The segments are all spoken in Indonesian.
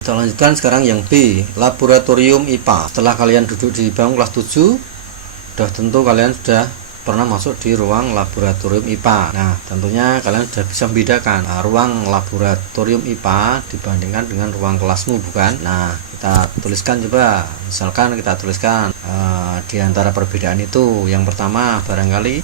Kita lanjutkan sekarang yang B, laboratorium IPA. Setelah kalian duduk di bangku kelas 7, sudah tentu kalian sudah pernah masuk di ruang laboratorium IPA. Nah, tentunya kalian sudah bisa membedakan ruang laboratorium IPA dibandingkan dengan ruang kelasmu, bukan? Nah, kita tuliskan coba. Misalkan kita tuliskan di antara perbedaan itu, yang pertama barangkali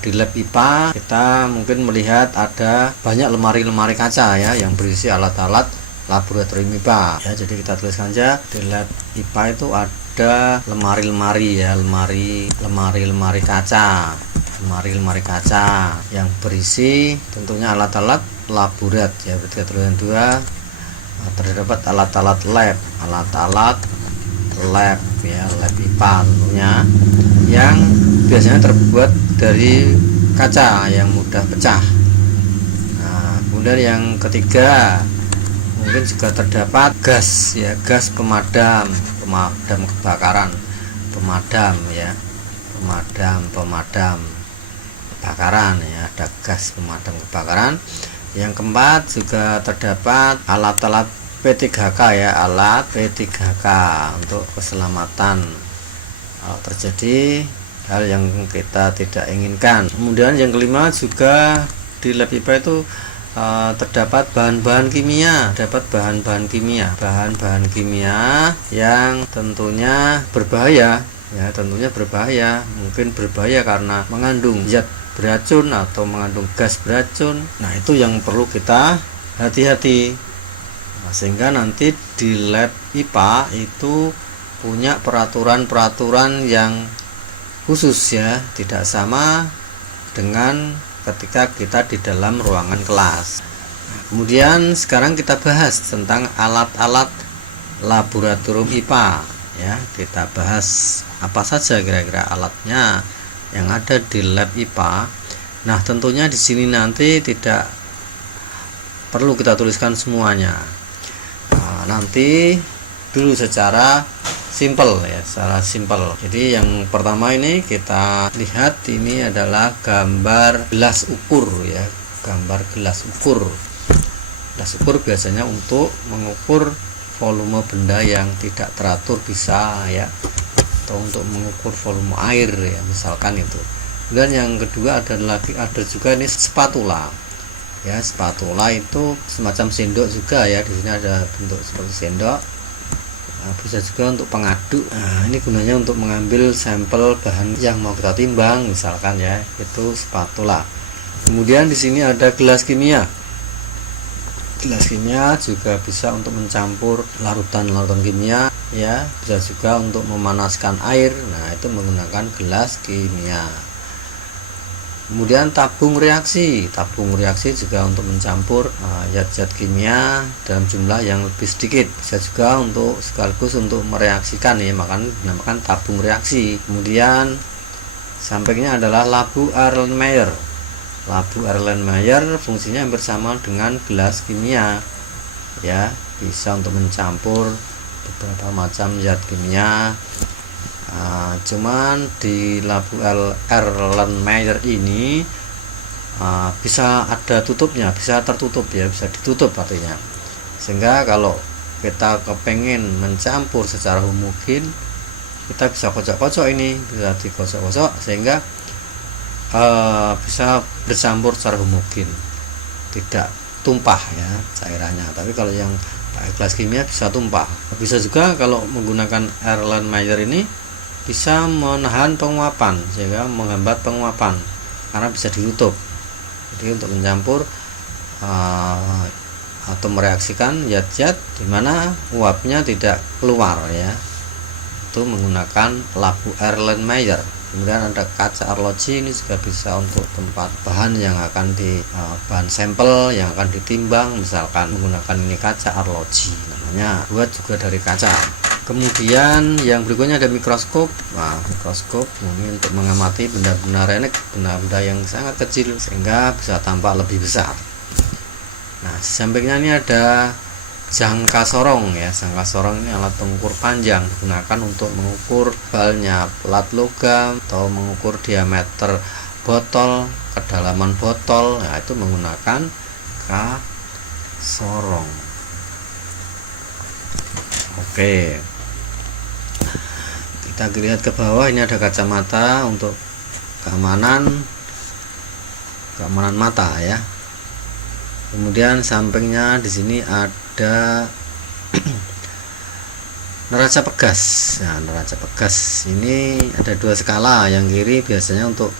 di lab IPA kita mungkin melihat ada banyak lemari-lemari kaca ya yang berisi alat-alat laboratorium IPA ya. Jadi kita tuliskan aja di lab IPA itu ada lemari-lemari ya, lemari kaca yang berisi tentunya alat-alat laborat ya. Berarti tulisan 2 terdapat alat-alat lab ya, lab IPA tentunya yang biasanya terbuat dari kaca yang mudah pecah. Nah, kemudian yang ketiga mungkin juga terdapat gas ya, gas pemadam kebakaran, pemadam kebakaran ya, ada gas pemadam kebakaran. Yang keempat juga terdapat alat-alat P3K ya, alat P3K untuk keselamatan kalau terjadi hal yang kita tidak inginkan. Kemudian yang kelima juga di lab IPA itu terdapat bahan-bahan kimia, bahan-bahan kimia yang tentunya berbahaya ya, mungkin berbahaya karena mengandung zat beracun atau mengandung gas beracun. Nah, itu yang perlu kita hati-hati. Nah, sehingga nanti di lab IPA itu punya peraturan-peraturan yang khusus ya, tidak sama dengan ketika kita di dalam ruangan kelas. Nah, kemudian sekarang kita bahas tentang alat-alat laboratorium IPA ya. Kita bahas apa saja kira-kira alatnya yang ada di lab IPA. Nah, tentunya di sini nanti tidak perlu kita tuliskan semuanya. Nah, nanti dulu secara simple ya, secara simple. Jadi yang pertama ini kita lihat, ini adalah gambar gelas ukur ya, gambar gelas ukur. Gelas ukur biasanya untuk mengukur volume benda yang tidak teratur bisa ya, atau untuk mengukur volume air ya, misalkan itu. Dan yang kedua ada juga ini spatula ya, spatula itu semacam sendok juga ya, di sini ada bentuk seperti sendok. Bisa juga untuk pengaduk. Nah, ini gunanya untuk mengambil sampel bahan yang mau kita timbang, misalkan ya, itu spatula. Kemudian di sini ada gelas kimia. Gelas kimia juga bisa untuk mencampur larutan-larutan kimia ya, bisa juga untuk memanaskan air. Nah, itu menggunakan gelas kimia. Kemudian tabung reaksi juga untuk mencampur zat-zat kimia dalam jumlah yang lebih sedikit, bisa juga untuk sekaligus untuk mereaksikan ya, makanya dinamakan tabung reaksi. Kemudian sampingnya adalah labu Erlenmeyer. Labu Erlenmeyer fungsinya hampir sama dengan gelas kimia ya, bisa untuk mencampur beberapa macam zat kimia. Cuman di labu Erlenmeyer ini bisa ada tutupnya, bisa tertutup ya, bisa ditutup artinya. Sehingga kalau kita kepengen mencampur secara homogen, kita bisa kocok-kocok, ini bisa dikocok-kocok sehingga bisa bercampur secara homogen, tidak tumpah ya cairannya. Tapi kalau yang pakai gelas kimia bisa tumpah. Bisa juga kalau menggunakan Erlenmeyer ini bisa menahan penguapan sehingga menghambat penguapan karena bisa ditutup. Jadi untuk mencampur atau mereaksikan zat-zat di mana uapnya tidak keluar ya, itu menggunakan labu Erlenmeyer. Kemudian ada kaca arloji, ini juga bisa untuk tempat bahan yang akan bahan sampel yang akan ditimbang, misalkan menggunakan ini kaca arloji, namanya buat juga dari kaca. Kemudian yang berikutnya ada mikroskop. Nah, mikroskop ini untuk mengamati benda-benda renek, benda-benda yang sangat kecil sehingga bisa tampak lebih besar. Nah, sampingnya ini ada jangka sorong ya. Jangka sorong ini alat pengukur panjang, digunakan untuk mengukur tebalnya plat logam atau mengukur diameter botol, kedalaman botol. Nah, itu menggunakan sorong. Oke, kita lihat ke bawah, ini ada kacamata untuk keamanan mata ya. Kemudian sampingnya di sini ada neraca pegas. Nah, neraca pegas ini ada dua skala, yang kiri biasanya untuk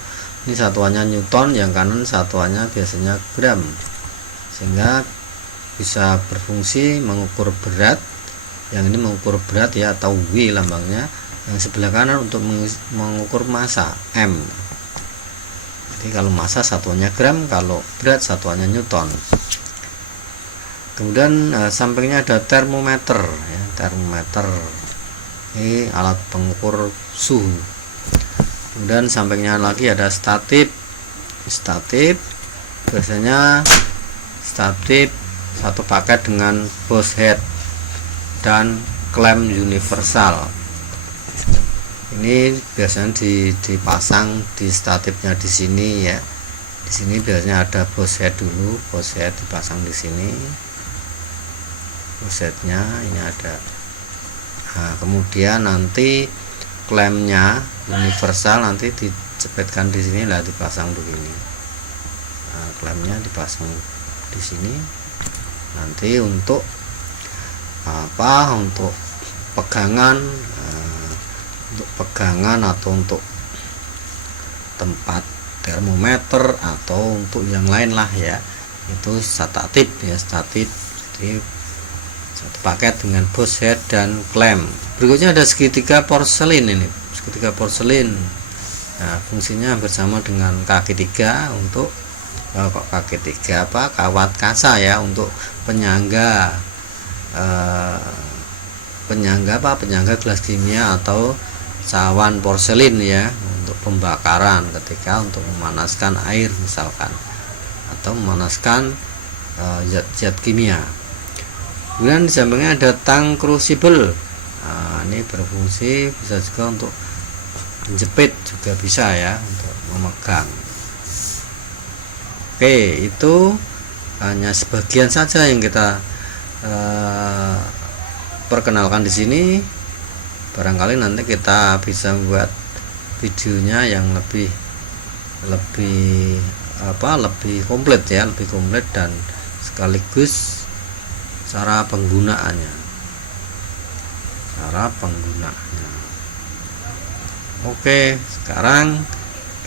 ini satuannya Newton, yang kanan satuannya biasanya gram, sehingga bisa berfungsi mengukur berat. Yang ini mengukur berat ya, atau W lambangnya. Yang sebelah kanan untuk mengukur massa, M. Jadi kalau massa satuannya gram, kalau berat satuannya Newton. Kemudian sampingnya ada termometer ya, termometer ini alat pengukur suhu. Kemudian sampingnya lagi ada statif biasanya statif satu paket dengan Bose head dan klem universal. Ini biasanya dipasang di statifnya di sini ya. Di sini biasanya ada Bose head dulu, Bose head dipasang di sini. Bose headnya ini ada. Nah, kemudian nanti klemnya universal nanti dicepetkan di sini lah, dipasang begini. Nah, klemnya dipasang di sini. Nanti untuk apa? Untuk pegangan. Untuk pegangan atau untuk tempat termometer atau untuk yang lain lah ya, itu statif ya, statif. Jadi satu paket dengan Bose head dan klem. Berikutnya ada segitiga porselin. Ini segitiga porselin. Nah, fungsinya hampir sama dengan kaki tiga untuk kaki tiga apa, kawat kaca ya, untuk penyangga penyangga gelas kimia atau cawan porselin ya, untuk pembakaran ketika untuk memanaskan air misalkan, atau memanaskan zat-zat kimia. Kemudian di sampingnya ada tang crucible. Nah, ini berfungsi bisa juga untuk menjepit, juga bisa ya, untuk memegang. Oke, itu hanya sebagian saja yang kita perkenalkan di sini. Barangkali nanti kita bisa membuat videonya yang lebih komplit ya, lebih komplit dan sekaligus cara penggunaannya. Oke, sekarang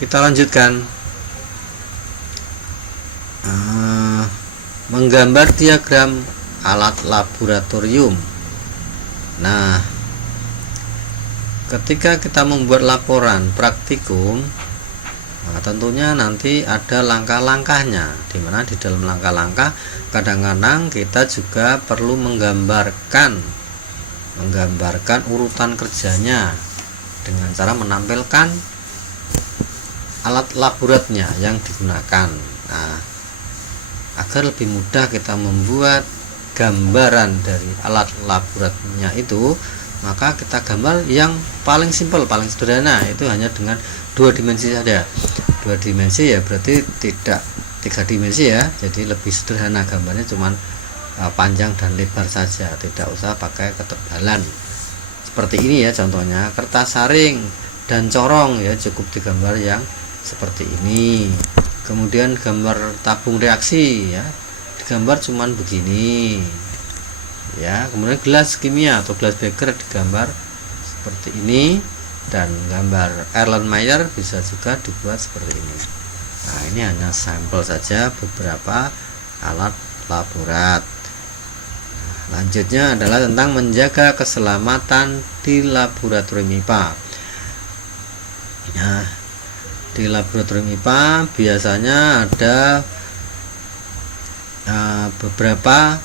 kita lanjutkan menggambar diagram alat laboratorium. Nah, ketika kita membuat laporan praktikum, nah tentunya nanti ada langkah-langkahnya, dimana di dalam langkah-langkah kadang-kadang kita juga perlu menggambarkan urutan kerjanya dengan cara menampilkan alat laboratnya yang digunakan. Nah, agar lebih mudah kita membuat gambaran dari alat laboratnya itu, maka kita gambar yang paling simpel, paling sederhana, itu hanya dengan 2 dimensi saja. 2 dimensi ya berarti tidak 3 dimensi ya, jadi lebih sederhana gambarnya, cuman panjang dan lebar saja, tidak usah pakai ketebalan seperti ini ya. Contohnya kertas saring dan corong ya, cukup digambar yang seperti ini. Kemudian gambar tabung reaksi ya, digambar cuman begini ya. Kemudian gelas kimia atau gelas beker digambar seperti ini, dan gambar Erlenmeyer bisa juga dibuat seperti ini. Nah, ini hanya sampel saja beberapa alat laborat. Lanjutnya adalah tentang menjaga keselamatan di laboratorium IPA. Nah, di laboratorium IPA biasanya ada beberapa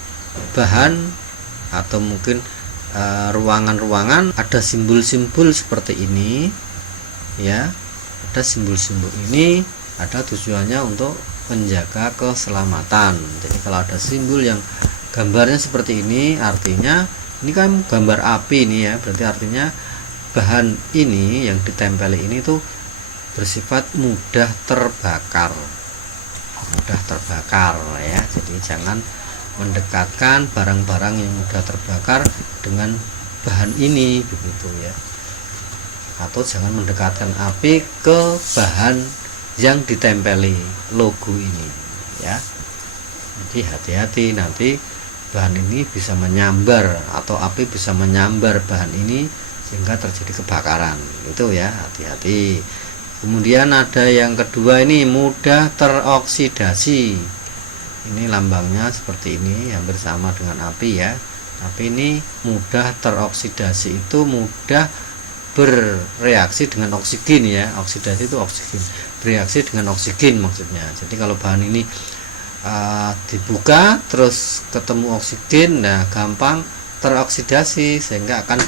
bahan atau mungkin ruangan-ruangan, ada simbol-simbol seperti ini ya. Ada simbol-simbol ini ada tujuannya untuk menjaga keselamatan. Jadi kalau ada simbol yang gambarnya seperti ini, artinya ini kan gambar api ini ya, berarti artinya bahan ini yang ditempeli ini tuh bersifat mudah terbakar ya. Jadi jangan mendekatkan barang-barang yang mudah terbakar dengan bahan ini begitu ya, atau jangan mendekatkan api ke bahan yang ditempeli logo ini ya. Jadi hati-hati, nanti bahan ini bisa menyambar atau api bisa menyambar bahan ini sehingga terjadi kebakaran itu ya, hati-hati. Kemudian ada yang kedua, ini mudah teroksidasi. Ini lambangnya seperti ini, hampir sama dengan api ya, tapi ini mudah teroksidasi, itu mudah bereaksi dengan oksigen ya. Oksidasi itu oksigen, bereaksi dengan oksigen maksudnya. Jadi kalau bahan ini dibuka terus ketemu oksigen, nah gampang teroksidasi sehingga akan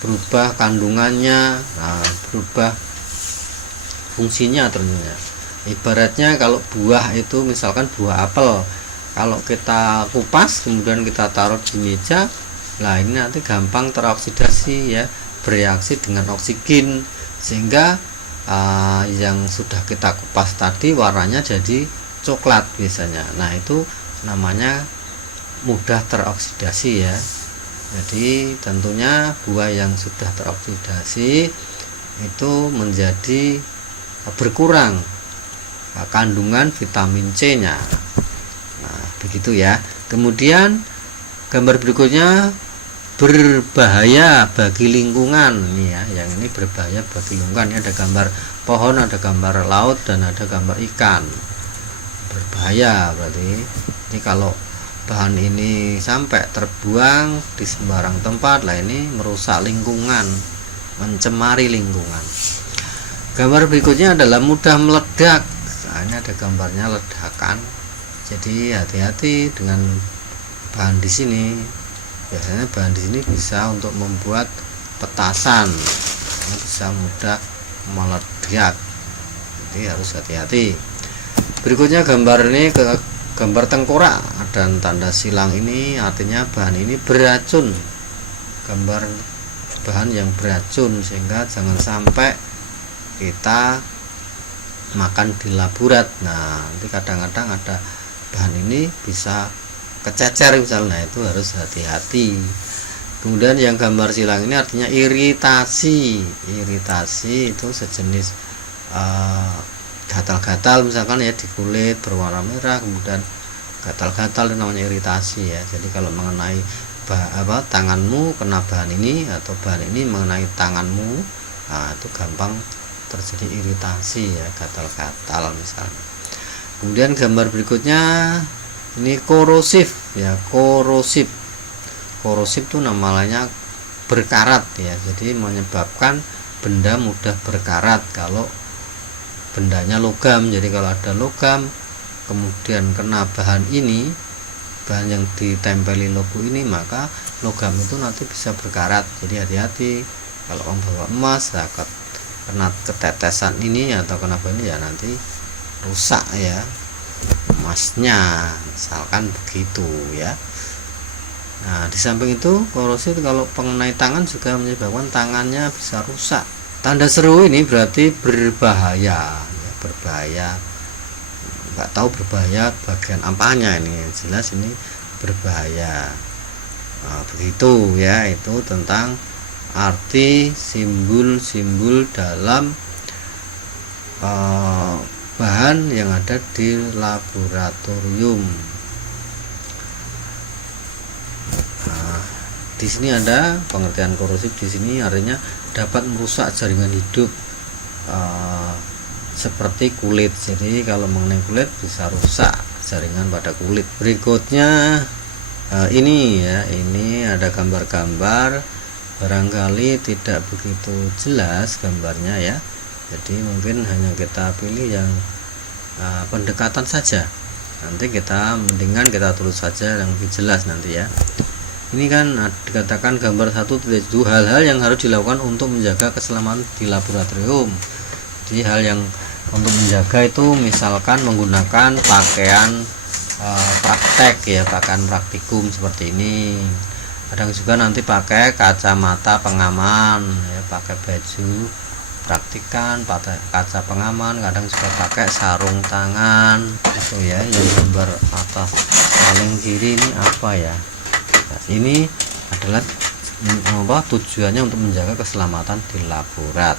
berubah kandungannya, berubah fungsinya ternyata. Ibaratnya kalau buah itu, misalkan buah apel, kalau kita kupas kemudian kita taruh di meja, nah ini nanti gampang teroksidasi ya, bereaksi dengan oksigen sehingga yang sudah kita kupas tadi warnanya jadi coklat biasanya. Nah itu namanya mudah teroksidasi ya. Jadi tentunya buah yang sudah teroksidasi itu menjadi berkurang kandungan vitamin C nya. Nah begitu ya. Kemudian gambar berikutnya berbahaya bagi lingkungan. Ini ya, yang ini berbahaya bagi lingkungan. Ini ada gambar pohon, ada gambar laut, dan ada gambar ikan. Berbahaya berarti ini kalau bahan ini sampai terbuang di sembarang tempat, lah ini merusak lingkungan, mencemari lingkungan. Gambar berikutnya adalah mudah meledak. Nah, ini ada gambarnya ledakan. Jadi hati-hati dengan bahan di sini. Biasanya bahan di sini bisa untuk membuat petasan, karena bisa mudah meledak. Jadi harus hati-hati. Berikutnya gambar ini gambar tengkorak dan tanda silang, ini artinya bahan ini beracun. Gambar bahan yang beracun sehingga jangan sampai kita makan di laborat. Nah nanti kadang-kadang ada bahan ini bisa kececer misalnya, itu harus hati-hati. Kemudian yang gambar silang ini artinya iritasi. Iritasi itu sejenis gatal-gatal misalkan ya, di kulit berwarna merah kemudian gatal-gatal, itu namanya iritasi ya. Jadi kalau mengenai tanganmu kena bahan ini atau bahan ini mengenai tanganmu, nah itu gampang terjadi iritasi ya, gatal-gatal misalnya. Kemudian gambar berikutnya ini korosif ya. Korosif itu namanya berkarat ya, jadi menyebabkan benda mudah berkarat kalau bendanya logam. Jadi kalau ada logam kemudian kena bahan ini, bahan yang ditempeli logo ini, maka logam itu nanti bisa berkarat. Jadi hati-hati kalau orang bawa emas, kena ketetesan ini atau kena bahan ini ya nanti rusak ya emasnya, misalkan begitu ya. Nah di samping itu korosif kalau mengenai tangan juga menyebabkan tangannya bisa rusak. Tanda seru ini berarti berbahaya ya, berbahaya. Nggak tahu berbahaya bagian apanya, ini jelas ini berbahaya. Nah, begitu ya, itu tentang arti simbol-simbol dalam bahan yang ada di laboratorium. Nah, di sini ada pengertian korosif. Di sini artinya dapat merusak jaringan hidup seperti kulit. Jadi kalau mengenai kulit bisa rusak jaringan pada kulit. Berikutnya ini ya, ini ada gambar-gambar, barangkali tidak begitu jelas gambarnya ya. Jadi mungkin hanya kita pilih yang pendekatan saja. Nanti kita mendingan kita tulis saja yang lebih jelas nanti ya. Ini kan dikatakan gambar 1.7 hal-hal yang harus dilakukan untuk menjaga keselamatan di laboratorium. Jadi hal yang untuk menjaga itu misalkan menggunakan pakaian praktek ya, pakaian praktikum seperti ini. Kadang juga nanti pakai kacamata pengaman ya, pakai baju praktikan, pakai kaca pengaman, kadang juga pakai sarung tangan. Itu ya, yang gambar atas paling kiri ini apa ya? Nah, ini adalah apa tujuannya untuk menjaga keselamatan di laborat.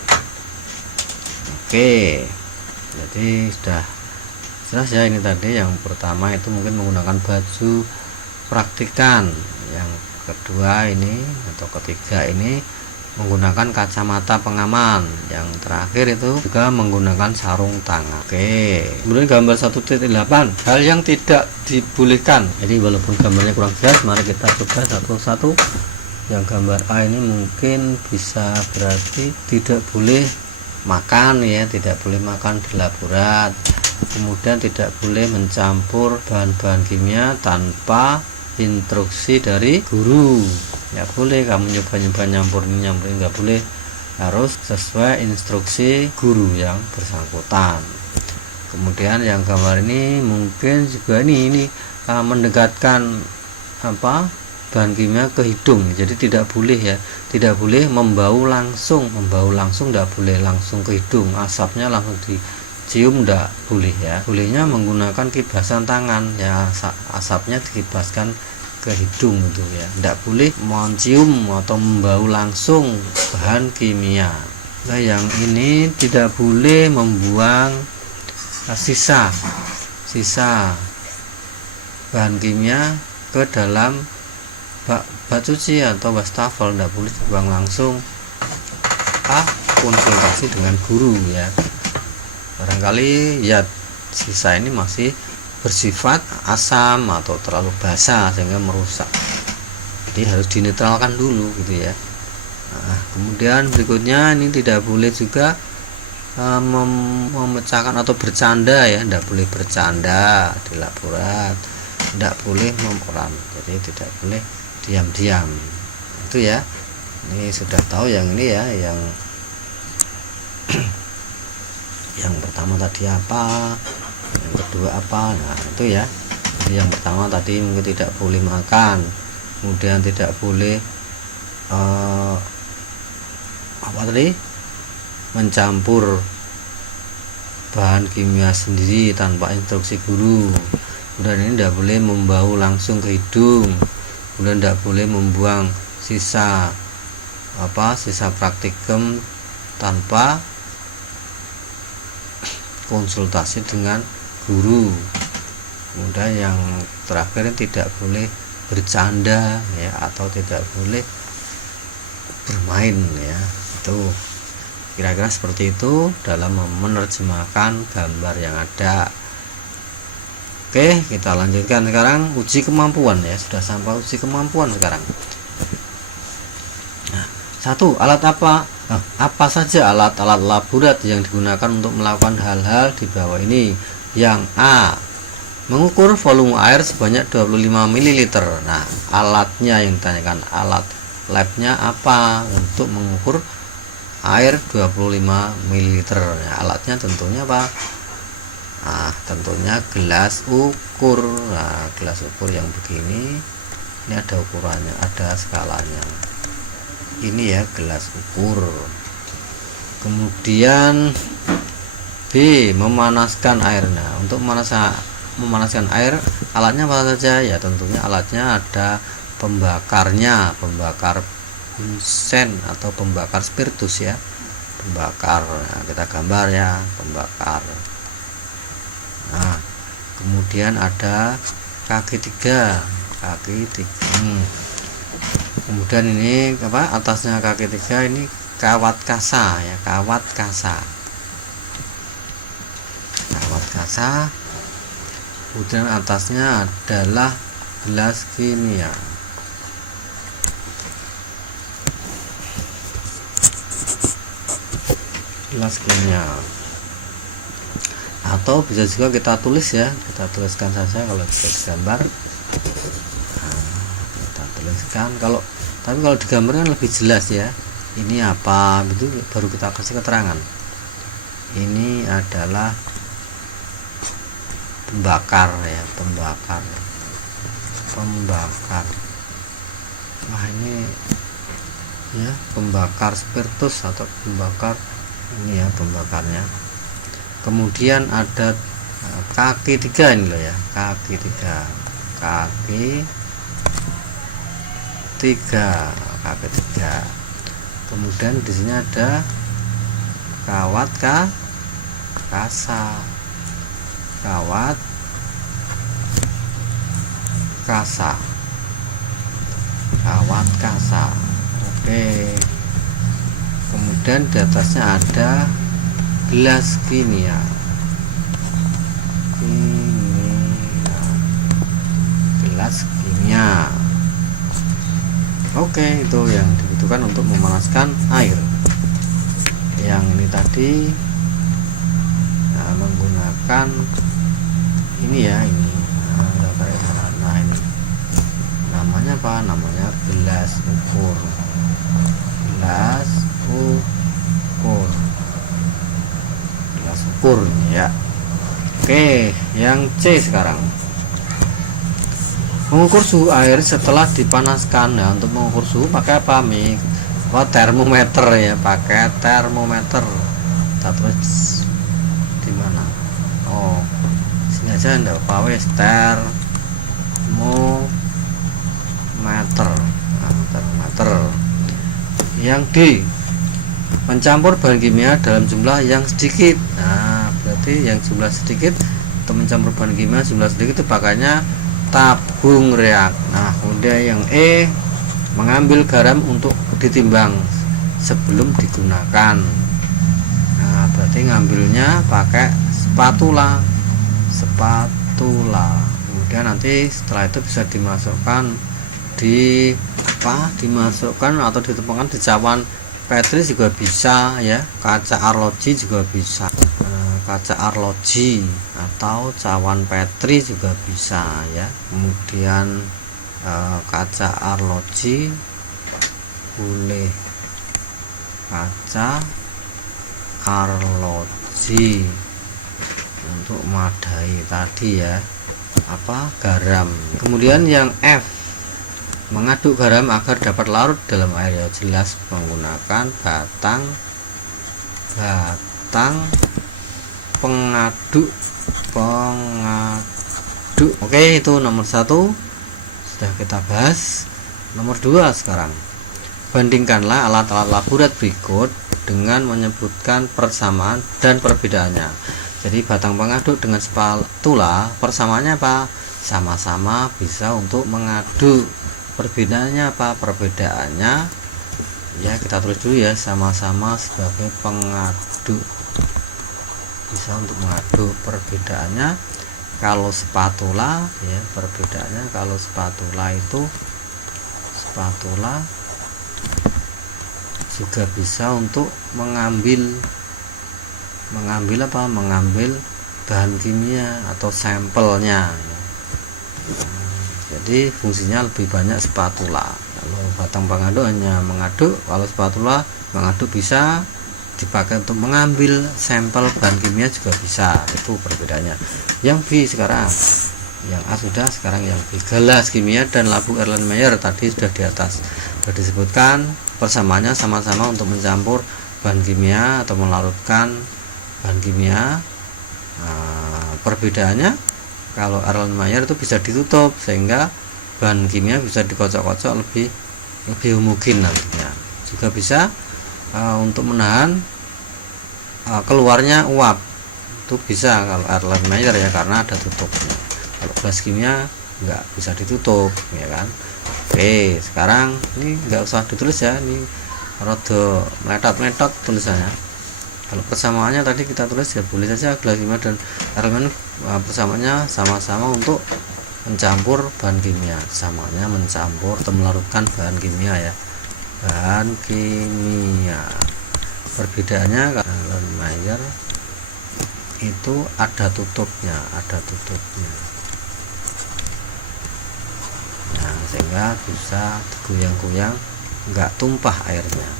Oke, jadi sudah jelas ya. Ini tadi yang pertama itu mungkin menggunakan baju praktikan, yang kedua ini atau ketiga ini menggunakan kacamata pengaman, yang terakhir itu juga menggunakan sarung tangan. Oke, kemudian gambar 1.8 hal yang tidak dibolehkan. Jadi walaupun gambarnya kurang jelas, mari kita coba satu-satu. Yang gambar A ini mungkin bisa berarti tidak boleh makan ya, tidak boleh makan di laborat. Kemudian tidak boleh mencampur bahan-bahan kimia tanpa instruksi dari guru. Ya boleh kamu nyoba-nyoba nyampurin nggak boleh, harus sesuai instruksi guru yang bersangkutan. Kemudian yang gambar ini mungkin juga ini mendekatkan apa bahan kimia ke hidung, jadi tidak boleh ya, tidak boleh membau langsung tidak boleh langsung ke hidung, asapnya langsung dicium tidak boleh ya. Bolehnya menggunakan kibasan tangan ya, asapnya dikibaskan ke hidung gitu ya, tidak boleh mencium atau membau langsung bahan kimia. Nah yang ini tidak boleh membuang sisa bahan kimia ke dalam bak cuci atau wastafel, tidak boleh dibuang langsung. Konsultasi dengan guru ya, barangkali ya sisa ini masih bersifat asam atau terlalu basah sehingga merusak, jadi harus dinetralkan dulu gitu ya. Nah, kemudian berikutnya ini tidak boleh juga memecahkan atau bercanda ya, tidak boleh bercanda di laborat, tidak boleh memperan, jadi tidak boleh diam-diam itu ya. Ini sudah tahu yang ini ya, yang pertama tadi apa, yang kedua apa. Nah itu ya, jadi yang pertama tadi mungkin tidak boleh makan, kemudian tidak boleh apa tadi, mencampur bahan kimia sendiri tanpa instruksi guru. Kemudian ini tidak boleh membau langsung ke hidung, kemudian tidak boleh membuang sisa praktikum tanpa konsultasi dengan guru. Kemudian yang terakhir tidak boleh bercanda ya, atau tidak boleh bermain ya. Itu kira-kira seperti itu dalam menerjemahkan gambar yang ada. Oke, kita lanjutkan sekarang uji kemampuan ya, sudah sampai uji kemampuan sekarang. Nah, satu, alat apa saja alat-alat laborat yang digunakan untuk melakukan hal-hal di bawah ini. Yang A, mengukur volume air sebanyak 25 ml. Nah, alatnya yang ditanyakan, alat labnya apa untuk mengukur air 25 ml. Nah, alatnya tentunya apa? Nah, tentunya gelas ukur. Nah, gelas ukur yang begini, ini ada ukurannya, ada skalanya. Ini ya gelas ukur. Kemudian B, memanaskan air. Nah, untuk memanaskan air, alatnya apa saja? Ya tentunya alatnya ada pembakarnya, pembakar bunsen atau pembakar spiritus ya, pembakar. Nah, kita gambar ya, pembakar. Nah, kemudian ada kaki tiga. Kemudian ini apa, atasnya kaki tiga ini kawat kasa ya, kawat kasa. Kemudian atasnya adalah gelas kimia. Atau bisa juga kita tulis ya, kita tuliskan saja kalau tidak digambar. Nah, kita tuliskan, tapi kalau digambar kan lebih jelas ya, ini apa gitu, baru kita kasih keterangan. Ini adalah pembakar ya, pembakar. Nah ini ya, pembakar spiritus atau pembakar, ini ya pembakarnya. Kemudian ada kaki tiga ini loh ya, kaki KP3. Kemudian di sini ada kawat kasa, kawat kasa, kawat kasa. Oke, kemudian di atasnya ada gelas kimia, gelas kimia. Oke, itu yang dibutuhkan untuk memanaskan air. Yang ini tadi menggunakan ini ya, ini nah ini namanya apa? Namanya gelas ukur, gelas ukur, gelas ukur ya. Oke, yang C sekarang mengukur suhu air setelah dipanaskan. Nah, untuk mengukur suhu pakai apa, termometer ya, pakai termometer. Kita tulis di mana? Oh, sini aja, enggak apa wes, termometer. Nah, termometer. Yang D, mencampur bahan kimia dalam jumlah yang sedikit. Nah, berarti yang jumlah sedikit untuk mencampur bahan kimia jumlah sedikit itu pakainya tabung reak. Nah, kemudian yang E, mengambil garam untuk ditimbang sebelum digunakan. Nah, berarti ngambilnya pakai spatula, kemudian nanti setelah itu bisa dimasukkan dimasukkan atau ditempatkan di cawan Petri juga bisa ya, kaca arloji juga bisa, kaca arloji atau cawan Petri juga bisa ya. Kemudian kaca arloji boleh, kaca arloji untuk madai tadi ya, garam. Kemudian yang F, mengaduk garam agar dapat larut dalam air ya, jelas menggunakan batang pengaduk. Oke, itu nomor 1 sudah kita bahas. Nomor 2 sekarang, bandingkanlah alat-alat laborat berikut dengan menyebutkan persamaan dan perbedaannya. Jadi batang pengaduk dengan spatula persamaannya apa? Sama-sama bisa untuk mengaduk. Perbedaannya apa? Perbedaannya ya kita tulis dulu ya, sama-sama sebagai pengaduk, bisa untuk mengaduk. Perbedaannya kalau spatula ya, perbedaannya kalau spatula itu juga bisa untuk mengambil bahan kimia atau sampelnya ya. Jadi fungsinya lebih banyak spatula. Kalau batang pengaduk hanya mengaduk, kalau spatula mengaduk bisa dipakai untuk mengambil sampel bahan kimia juga bisa. Itu perbedaannya. Yang B sekarang, yang A sudah, sekarang yang B, gelas kimia dan lambung Erlenmeyer tadi sudah di atas sudah disebutkan persamaannya sama-sama untuk mencampur bahan kimia atau melarutkan bahan kimia. Perbedaannya kalau Erlenmeyer itu bisa ditutup sehingga bahan kimia bisa dikocok-kocok lebih homogen nantinya. Juga bisa untuk menahan keluarnya uap, itu bisa kalau Erlenmeyer ya, karena ada tutupnya. Kalau gelas kimia nggak bisa ditutup ya kan. Oke, sekarang ini nggak usah ditulis ya, ini rada meletot tulisannya. Kalau persamaannya tadi kita tulis ya, boleh saja gelas kimia dan Erlenmeyer persamaannya sama-sama untuk mencampur bahan kimia, samanya mencampur atau melarutkan bahan kimia ya, bahan kimia. Perbedaannya Erlenmeyer itu ada tutupnya, nah, sehingga bisa digoyang-goyang nggak tumpah airnya.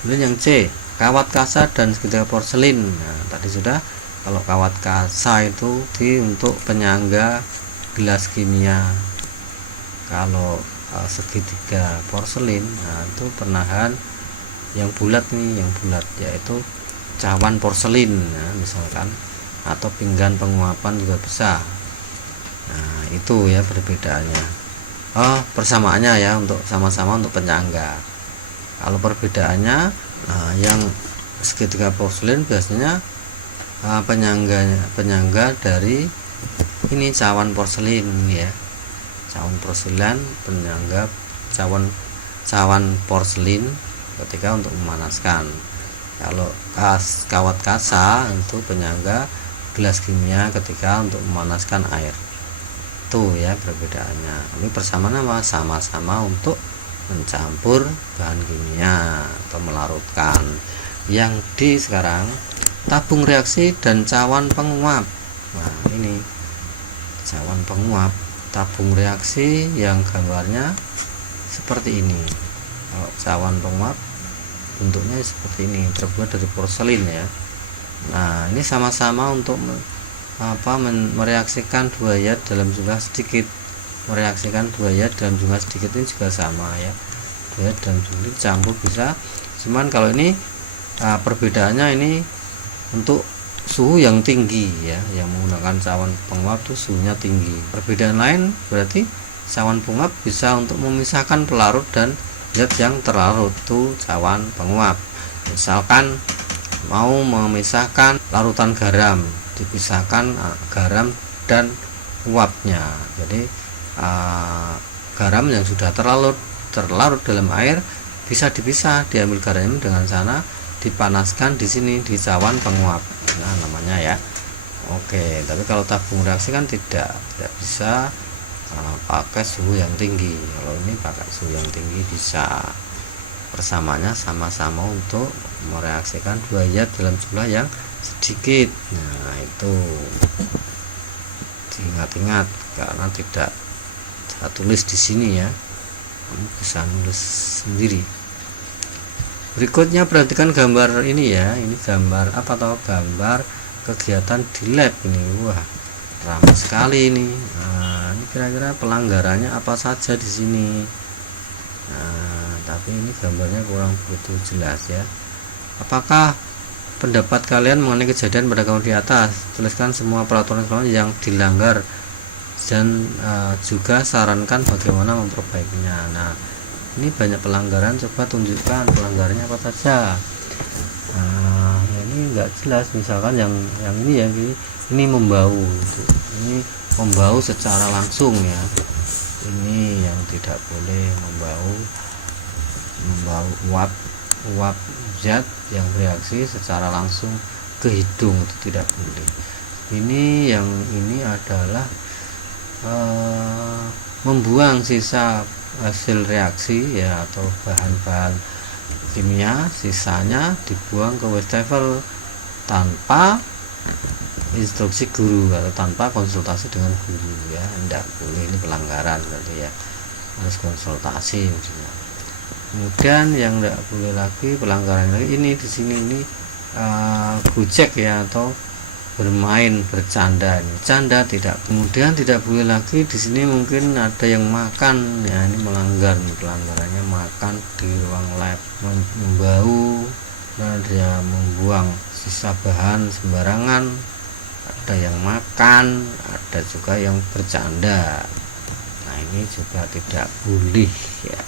Kemudian yang C, kawat kasa dan segitiga porselin. Nah, tadi sudah, kalau kawat kasa itu untuk penyangga gelas kimia. Kalau segitiga porselin, nah itu penahan yang bulat nih, yaitu cawan porselin ya, misalkan, atau pinggan penguapan juga bisa. Nah, itu ya perbedaannya. persamaannya ya, untuk sama-sama untuk penyangga. Kalau perbedaannya, yang segitiga porselin biasanya penyangga dari ini cawan porselin ya, cawan porselin, penyangga cawan porselin ketika untuk memanaskan. Kalau kawat kasa itu penyangga gelas kimia ketika untuk memanaskan air. Tuh ya perbedaannya. Ini persamaan apa? Sama-sama untuk mencampur bahan kimia atau melarutkan. Yang di sekarang tabung reaksi dan cawan penguap. Nah ini cawan penguap, tabung reaksi yang gambarnya seperti ini. Kalau cawan penguap bentuknya seperti ini, terbuat dari porselin ya. Nah ini sama-sama untuk mereaksikan 2 zat dalam jumlah sedikit. Mereaksikan 2 zat dalam jumlah sedikit ini juga sama ya, 2 zat dalam jumlah campur bisa. Cuman kalau ini perbedaannya ini untuk suhu yang tinggi ya, yang menggunakan cawan penguap itu suhunya tinggi. Perbedaan lain berarti cawan penguap bisa untuk memisahkan pelarut dan zat yang terlarut, itu cawan penguap. Misalkan mau memisahkan larutan garam, dipisahkan garam dan uapnya. Jadi garam yang sudah terlarut dalam air bisa dipisah, diambil garam dengan sana dipanaskan di sini di cawan penguap. Nah namanya ya. Oke, tapi kalau tabung reaksi kan tidak bisa pakai suhu yang tinggi. Kalau ini pakai suhu yang tinggi bisa. Persamaannya sama-sama untuk mereaksikan 2 zat dalam jumlah yang sedikit. Nah itu diingat-ingat karena tidak saya tulis di sini ya, kamu bisa nulis sendiri. Berikutnya perhatikan gambar ini ya, ini gambar apa atau gambar kegiatan di lab ini. Wah ramai sekali ini. Nah ini kira-kira pelanggarannya apa saja di sini. Nah tapi ini gambarnya kurang begitu jelas ya. Apakah pendapat kalian mengenai kejadian pada gambar di atas? Tuliskan semua peraturan yang dilanggar dan juga sarankan bagaimana memperbaikinya. Nah ini banyak pelanggaran, coba tunjukkan pelanggarannya apa saja. Nah ini enggak jelas, misalkan yang ini ya, ini membau, ini membau secara langsung ya, ini yang tidak boleh membau uap zat yang bereaksi secara langsung ke hidung, itu tidak boleh. Ini yang ini adalah membuang sisa hasil reaksi ya, atau bahan-bahan kimia sisanya dibuang ke wastafel tanpa instruksi guru atau tanpa konsultasi dengan guru ya, tidak boleh. Ini pelanggaran berarti ya, harus konsultasi maksudnya. Kemudian yang tidak boleh lagi pelanggaran lagi ini di sini ini gojek ya, atau bermain bercanda. Ini canda tidak. Kemudian tidak boleh lagi di sini mungkin ada yang makan ya, ini melanggar nih, pelanggarannya makan di ruang lab, membau, dan dia membuang sisa bahan sembarangan, ada yang makan, ada juga yang bercanda. Nah ini juga tidak boleh ya.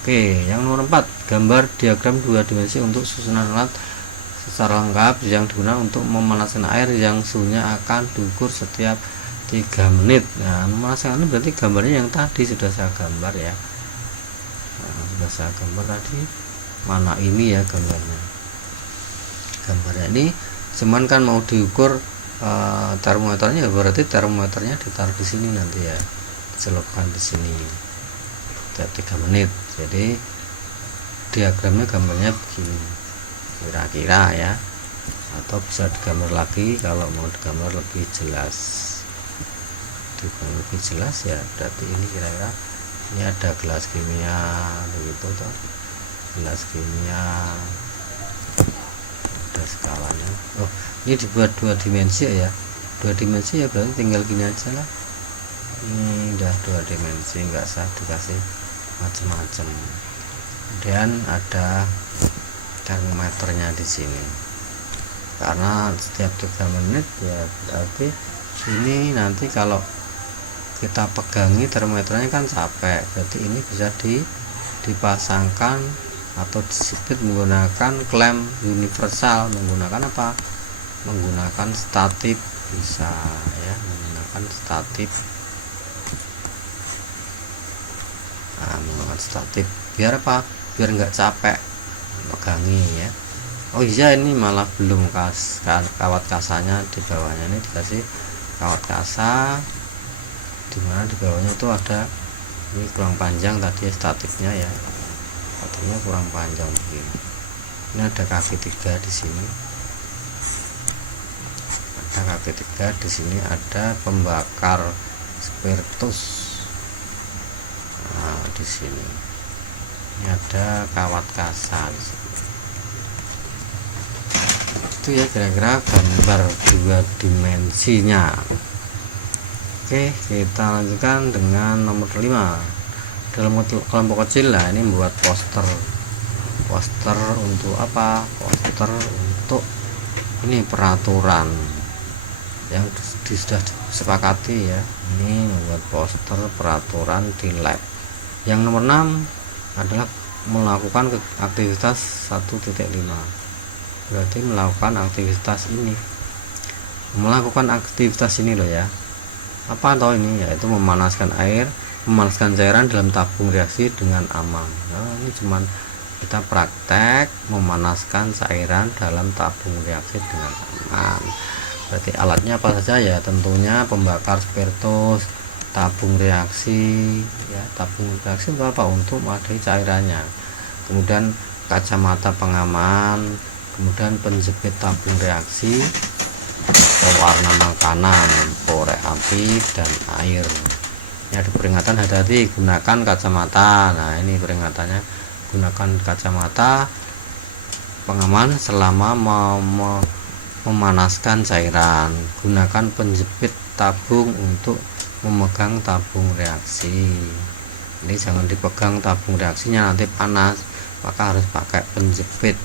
Oke, yang nomor 4, gambar diagram 2 dimensi untuk susunan alat secara lengkap yang digunakan untuk memanaskan air yang suhunya akan diukur setiap 3 menit. Nah memanaskan ini berarti gambarnya yang tadi sudah saya gambar ya. Nah, sudah saya gambar tadi, mana ini ya gambarnya ini cuman kan mau diukur termometernya, berarti termometernya ditaruh di sini nanti ya, dicelupkan di sini setiap 3 menit. Jadi diagramnya gambarnya begini kira-kira ya, atau bisa digambar lagi kalau mau digambar lebih jelas. Lebih jelas ya, berarti ini kira-kira ini ada gelas kimia begitu toh, gelas kimia ada skalanya. Oh ini dibuat 2 dimensi ya, 2 dimensi ya, berarti tinggal gini aja lah. Ini udah 2 dimensi, nggak usah dikasih macam-macam. Kemudian ada termometernya di sini, karena setiap 3 menit ya, berarti ini nanti kalau kita pegangi termometernya kan capek, berarti ini bisa dipasangkan atau disipit menggunakan klem universal. Menggunakan apa? Menggunakan statif, bisa ya, menggunakan statif. Nah, menggunakan statif biar apa? Biar nggak capek pegangi ya. Oh iya, ini malah belum kawat kasanya di bawahnya, ini dikasih kawat kasa, dimana di bawahnya itu ada, ini kurang panjang tadi statifnya ya, statifnya kurang panjang begini. Ini ada kaki 3 di sini, ada kaki 3 di sini, ada pembakar spiritus. Nah, di sini ini ada kawat kasa di sini. Itu ya kira-kira gambar 2 dimensinya. Oke, kita lanjutkan dengan nomor 5. Dalam kelompok kecil, lah ini membuat poster untuk apa? Poster untuk ini peraturan yang sudah disepakati ya. Ini membuat poster peraturan di lab. Yang nomor 6 adalah melakukan aktivitas 1.5. berarti melakukan aktivitas ini loh ya. Apa atau ini? Yaitu memanaskan cairan dalam tabung reaksi dengan aman. Nah, ini cuman kita praktek memanaskan cairan dalam tabung reaksi dengan aman. Berarti alatnya apa saja ya? Tentunya pembakar spiritus, tabung reaksi ya. Tabung reaksi untuk apa? Untuk memadai cairannya. Kemudian kacamata pengaman, kemudian penjepit tabung reaksi, pewarna makanan, korek api, dan air. Ini ada peringatan, hati-hati gunakan kacamata. Nah, ini peringatannya, gunakan kacamata pengaman selama memanaskan cairan. Gunakan penjepit tabung untuk memegang tabung reaksi. Ini jangan dipegang tabung reaksinya, nanti panas, maka harus pakai penjepit.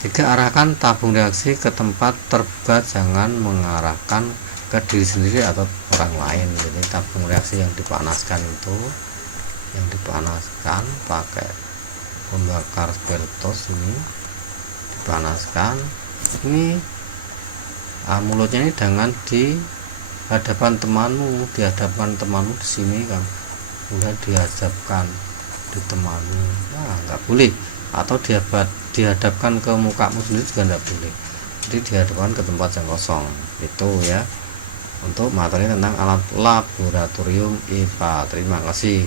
3. Arahkan tabung reaksi ke tempat terbuka, jangan mengarahkan ke diri sendiri atau orang lain. Jadi tabung reaksi yang dipanaskan itu, yang dipanaskan pakai pembakar spiritus ini, dipanaskan. Ini mulutnya ini jangan di hadapan temanmu, di sini kan, udah dihadapkan di temanmu, nah nggak boleh. Atau dihadapkan ke mukamu sendiri juga tidak boleh. Jadi dihadapkan ke tempat yang kosong. Itu ya untuk materi tentang alat laboratorium IPA. Terima kasih.